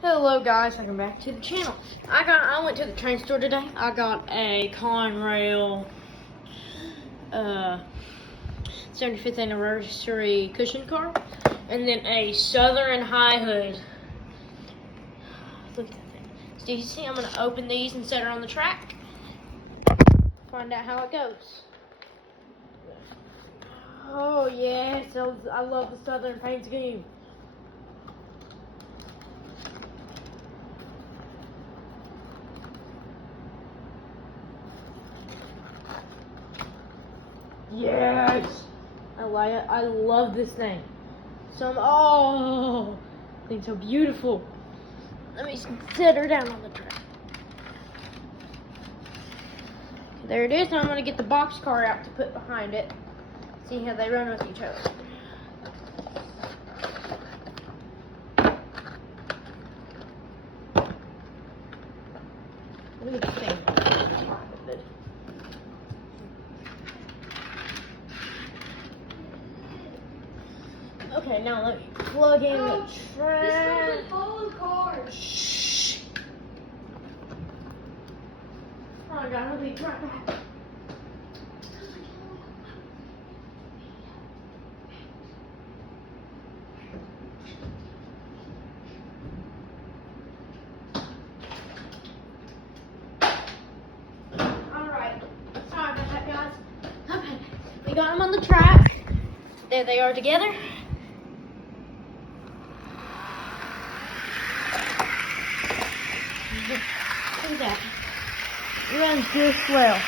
Hello guys, welcome back to the channel. I went to the train store today. I got a Conrail 75th anniversary cushion car, and then a Southern High Hood. Look at that thing. So you see, I'm gonna open these and set her on the track. Find out how it goes. Oh yes, I love the Southern paint scheme. Yes! I like it. I love this thing. Thing's so beautiful. Let me set her down on the track. There it is. Now I'm going to get the box car out to put behind it. See how they run with each other. Look at the thing. Okay, now let me plug in the track. This is all cars. Shh. Oh God, I'll be right back. Alright, sorry about that, guys. Okay, we got them on the track. There they are together. Look at that. It runs just well.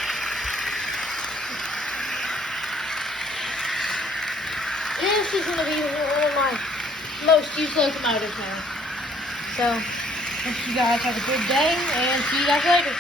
This is going to be one of my most used locomotives now. So, hope you guys have a good day, and see you guys later.